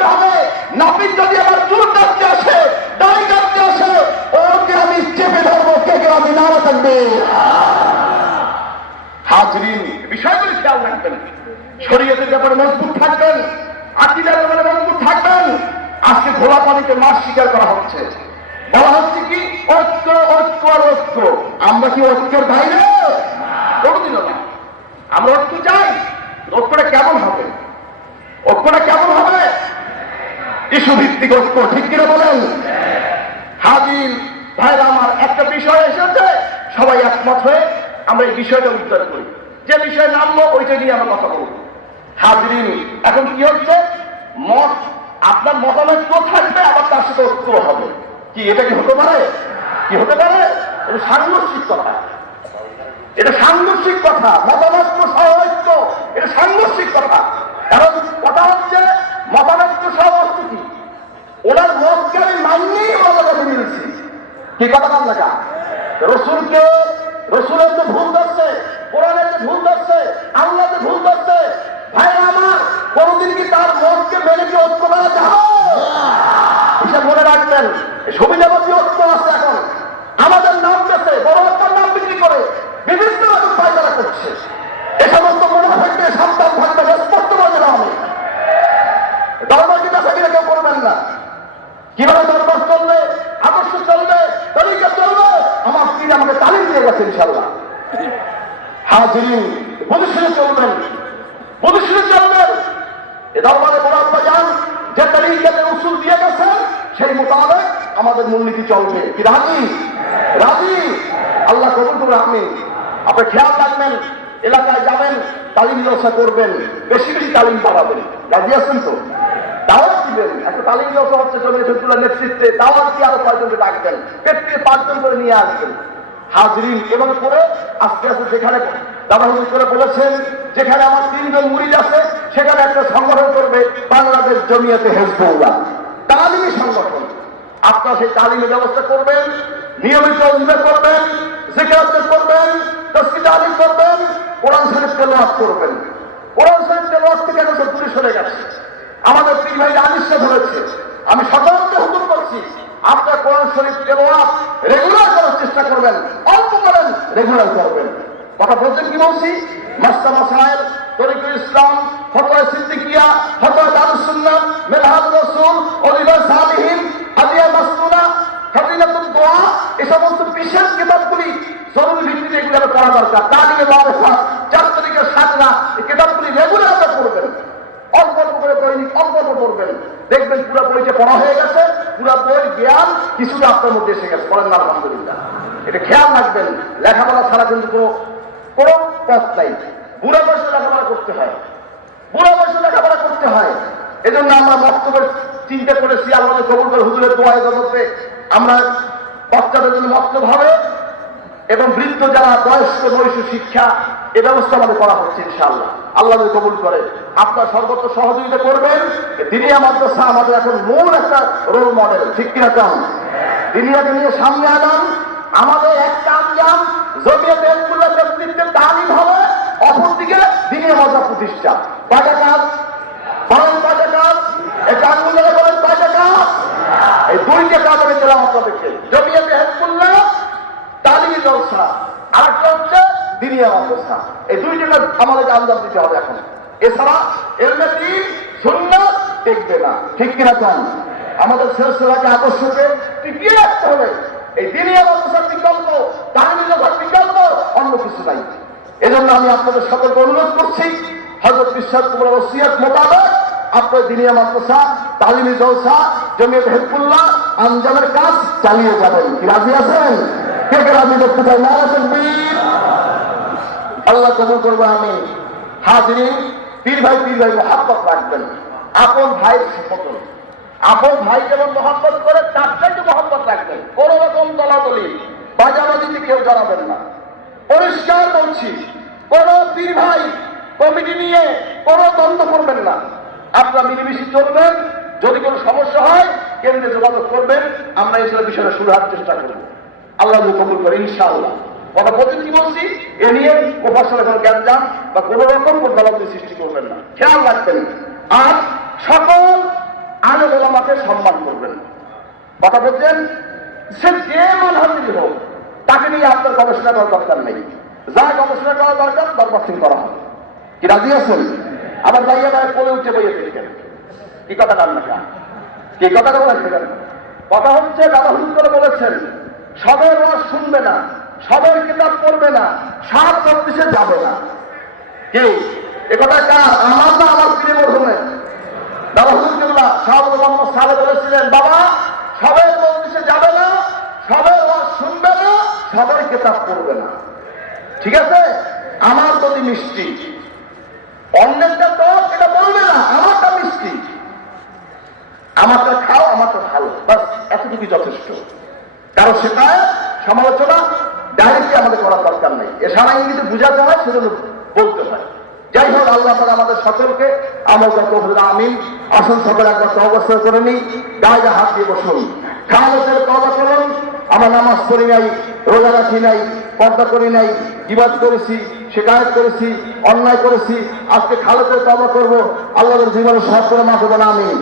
থাকতে হবে। নাপিত যদি আমার চুল কাটতে আসে, দাড়ি কাটতে আসে, ওকে আমি চেপে ধরবো। কে কে আমি নারা থাকবে? হাজরিন, বিষয়গুলি খেয়াল রাখবেন। শরীয়তের ব্যাপারে মজবুত থাকবেন, আকীদার ব্যাপারে মজবুত থাকবেন। আজকে ঘোলা পানিতে মাছ শিকার করা হচ্ছে, বলা হচ্ছে কি ঐক্য, ঐক্য আর ঐক্য। আমরা কি ঐক্যের বাইরে? কোনদিনও না। আমরা ঐক্য চাই। ঐক্যটা কেমন হবে? ঐক্যটা কেমন হবে? ইস্যু ভিত্তিক ঐক্য, ঠিক কিনা বলেন? হাজির ভাইরা আমার, একটা বিষয় এসেছে, সবাই একমত হয়ে আমরা এই বিষয়টা উত্তর করি। যে বিষয়ে নামবো ওইটা নিয়ে আমরা কথা বলবো। হাজিরিন, এখন কি হচ্ছে, মত আপনার মতামত থাকবে, আবার তার সাথে ঐক্য হবে। কি এটা কি হতে পারে? কি হতে পারে? এটা সাংঘর্ষিক কথা, এটা সাংঘর্ষিক কথা। মতামত সহ ঐক্য, এটা সাংঘর্ষিক কথা। কারণ কথা হচ্ছে মতামত সহ অস্ত কি, ওনার মতকে আমি মানলেই মতামত মিলছি। কি কথা বল না? রসুলকে, রসুলের তো ভুল ধরছে, কোরআনের যে ভুল ধরছে, আল্লাহ যে ভুল ধরছে, ভাই আমার কোনদিন কি তার মতকে মেনে কি ঐক্য করা যাবে? হিসাব মনে রাখবেন, সুবিধাবাদী ঐক্য আছে। এখন আমাদের নাম বেছে বড় একটা নাম বিক্রি করে বিভিন্ন রকম পায়দারা করছে। এ সমস্ত মুনাফিককে সাবধান থাকবে। স্পষ্ট বলে দিলাম আমি, দরবারকে বেচা কিনে কেউ করবেন না। কিভাবে দরবার চলবে, আদর্শ চলবে, তরিকা চলবে, আমার পীর আমাকে তালিম দিয়ে গেছে ইনশাআল্লাহ। হাজিরিন, বুঝে চলবেন, বুঝে চলবেন। এ দরবারে বড় আব্বা যান যে তরিকাতে উসুল দিয়ে গেছেন, সেই মোতাবেক আমাদের মূলনীতি চলবে। কি রাজি? রাজি? আল্লাহ কবুল করুন। আপনি খেয়াল রাখবেন, এলাকায় যাবেন, তালিম জলসা করবেন, বেশি বেশি তালিম পাঠাবেন। রাজি আছেন তো? দাওয়াত দিবেন। একটা তালিম জলসা হচ্ছে জমিয়তুল্লাহর নেতৃত্বে, দাওয়াত দিয়ে আরো 5 জনকে ডাকবেন, 5 জন করে নিয়ে আসবেন। হাজরিন, এভাবে করে আস্তে আস্তে যেখানে দাদা হুজুর করে বলেছেন, যেখানে আমার 3 জন মুরিদ আছে, সেখানে একটা সংগঠন করবে বাংলাদেশ জমিয়তে হিজবুল্লাহ, তালিমি সংগঠন। আপনারা সেই তালিমের ব্যবস্থা করবেন, নিয়মিত ওয়াজিফা করবেন, জিকির করবেন, তাসবিহ তাহলিল করবেন, কোরআন শরীফ তেলাওয়াত করবেন। কোরআন শরীফ তেলাওয়াত থেকে এখন দূরে সরে গেছে। আমাদের পীর ভাই আনিসা ধরেছে। আমি সকলকে হুকুম করছি, আপনারা কোরআন শরীফ তেলাওয়াত রেগুলার করার চেষ্টা করবেন। অল্প করেন, রেগুলার করবেন। কথা বলছেন কি বলছি? মাসলা মাসাইল, তরিকুল ইসলাম, ফতোয়া সিদ্দিকিয়া, ফতোয়া দারুস সুন্নাহ, মিনহাজ রাসূল, ওলিমা সালিহিন, হাদিয়া মাসনুনা, ফাদিলাতুদ দোয়া, এই সমস্ত বিশেষ কিতাবগুলি জরুরি ভিত্তিতে এগুলো পড়া দরকার। তালিমে মারিফাত, 4 তরিকার সাজনা, এই কিতাবগুলি রেগুলার করবেন। অল্প অল্প করে দৈনিক অল্প অল্প করবেন। দেখবেন পুরো বইটা পড়া হয়ে গেছে, পুরো বই জ্ঞান কিছুটা আপনার মধ্যে এসে গেছে। বলেন না আলহামদুলিল্লাহ। এটা খেয়াল রাখবেন, লেখাপড়া ছাড়া কিন্তু কোনো পথ নাই। বুড়া বয়সে লেখাপড়া করতে হয়, বুড়া বয়সে লেখাপড়া করতে হয়। এজন্য আমরা বক্তব্যের চিন্তা করেছি, আল্লাহ কবুল করে হুজুরের দোয়া করতে আমরা বাচ্চাদের জন্য বক্তব্য হবে এবং বৃদ্ধ যারা বয়স্ক বয়স শিক্ষা এ ব্যবস্থা আমাদের করা হচ্ছে ইনশাআল্লাহ। আল্লাহ কবুল করে আপনার সর্বত্র সহযোগিতা করবেন। দিনিয়া মাদ্রাসা আমাদের এখন মূল একটা রোল মডেল, ঠিক কিনা চান? দিনিয়াকে নিয়ে সামনে আগান। আমাদের একটা আঞ্জাম জমিয়তে হিজবুল্লাহর নেতৃত্বে তালিম হবে, অপরদিকে দিনিয়া মাদ্রাসা প্রতিষ্ঠা। কয়টা কাজ বলেন? কয়টা কাজ? এটা আঙ্গুলে বলেন কয়টা কাজ? এই 2টা কাজ আমি দিলাম আপনাদেরকে। জমিয়তে হিজবুল্লাহ, তালিমি জলসা, আর একটা হচ্ছে দিনিয়া মাদ্রাসা। এই 2টা কাজ আমাদেরকে আঞ্জাম দিতে হবে এখন। এছাড়া এলমে দ্বীন সুন্নাত দেখবে না, ঠিক কিনা চান? আমাদের ছেলেকে আদর্শকে টিকিয়ে রাখতে হবে। এই দিনিয়া মাদ্রাসার বিকল্প, তালিমি জলসার বিকল্প অন্য কিছু নাই। এজন্য আমি আপনাদের সকলকে অনুরোধ করছি, হযরত বিশ্বাস কুবরার ওসিয়ত মোতাবেক আপনার দিনিয়া মাদ্রাসা, তালিমি জলসা, জমিয়তে হিজবুল্লাহ আঞ্জামের কাজ চালিয়ে যাবেন। কি রাজি আছেন? কে কে রাজি দেখতে চাই? নারে তাকবীর। আল্লাহ কবুল করবে। আমি হাজিরিন, পীর ভাই মহব্বত রাখবেন। আপন ভাই মতন, আপন ভাই যেমন মহব্বত করে তার চাইতে মহব্বত রাখবেন। কোন রকম দলাদলি বাজাবাজিতে কেউ জড়াবেন না। পরিষ্কার বলছি, কোন পীর ভাই কমিটি নিয়ে কোন দ্বন্দ্ব করবেন না। আপনারা মিলেমিশে চলবেন। যদি কোনো সমস্যা হয় কেন্দ্রে যোগাযোগ করবেন, আমরা এই বিষয়টা সুরাহার চেষ্টা করব। আল্লাহ কবুল করে ইনশাআল্লাহ। কথা বলছেন কি বলছি? এ নিয়ে প্রফেশনাল কোনো জ্ঞান বা কোন রকম দলাদলি সৃষ্টি করবেন না, খেয়াল রাখবেন। আর সকল মানুষকে সম্মান করবেন। কথা বলছেন, সে যে মানহাজি হোক তাকে নিয়ে আপনার গবেষণা করার দরকার নেই। যা গবেষণা করা দরকার দরবাসিং করা হবে। কি রাজি আছেন? আবার যাইয়া ভাই বলে উঠে বইয়ে ফেলছেন, কি কথা কান না কান, কি কথাটা বলেছিলেন? কথা হচ্ছে দাদা হুজুর করে বলেছেন সবের রস শুনবে না, সবের কিতাব পড়বে না, সাত মজলিসে যাবে না। কি এ কথা কার? আমার না আমার প্রিয় মরহুমের দাদা হুজুরুল্লাহ সাহেব মোহাম্মদ সাহেব বলেছিলেন, বাবা সবের মজলিসে যাবে না, সবের রস শুনবে না, সবের কিতাব পড়বে না। ঠিক আছে? আমার যদি মিষ্টি, অন্যেরটা টক এটা বলবে না, আমারটা মিষ্টি, আমারটা খাও, আমারটা ভালো, বাস এতটুকু যথেষ্ট। কারণ সেটা সমালোচনা ডাইরেক্টলি আমাদের করার দরকার নেই, এছাড়া ইংরেজি বুঝাতে হয়, সেজন্য বলতে হয়। যাই হোক, আল্লাহ তাআলা আমাদের সকলকে আমল করতে আমিন। আসুন সকলে একবার তওবা করে নিই, গায়ে হাত দিয়ে বসুন, খালেদের তওবা করুন। আমার নামাজ পড়ি নাই, রোজা রাখি নাই, পর্দা করি নাই, গীবত করেছি, শিকায়ত করেছি, অন্যায় করেছি, আজকে খালেদের তওবা করবো, আল্লাহর জীবনে সব করে মাফ করবেন আমিন।